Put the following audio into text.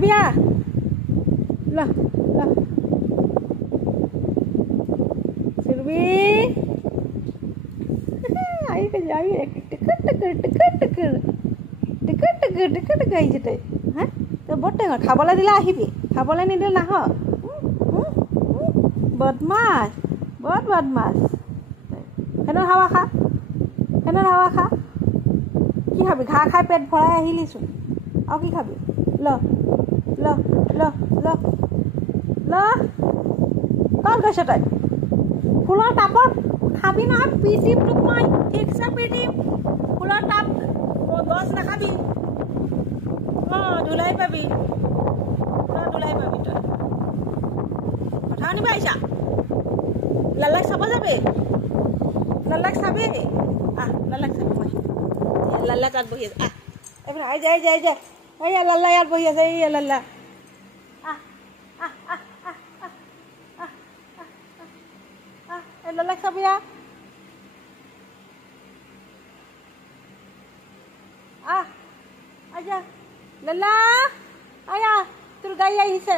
খাবি আহ ল ল সুরভি আই যাই টিকট টিকট টিকট টিকট টিকট টিকট টিকট আই যেতে হ্যাঁ তো বৰ টেঙৰ খাবলৈ দিলে আহিবি খাবলৈ নিদিলে নাহ বদমাছ বৰ বদমাছ ফেনৰ হাৱা খা ফেনৰ হাৱা খা কি খাবি ঘাঁহ খাই পেট ভৰাই আহিলিচোন আৰু কি খাবি ল ল ল ল ল ক'ত গৈছ তই ফুলৰ টাবত খাবি নহয় পিটিম তোক মই ঠিকছে পিটিম ফুলৰ টাব গছ নাখাবি অঁ ধুলাই পাবি ধুলাই পাবি তই কথা শুনিব আহিছা লালাক চাব যাবি লালাক চাবি আহ লালাক চাবি মই লাল্লা তাত বহি আছে আহ এইফালে আই যায় যায় যায় এইয়া লাল্লা ইয়াত বহি আছে এইয়া লাল্লা আহ আহ আহ আহ আহ আহ আহ এই লাল্লাক চাবি আহ আহ আজা লাল্লা আয়া তোৰ গাড়ী আহিছে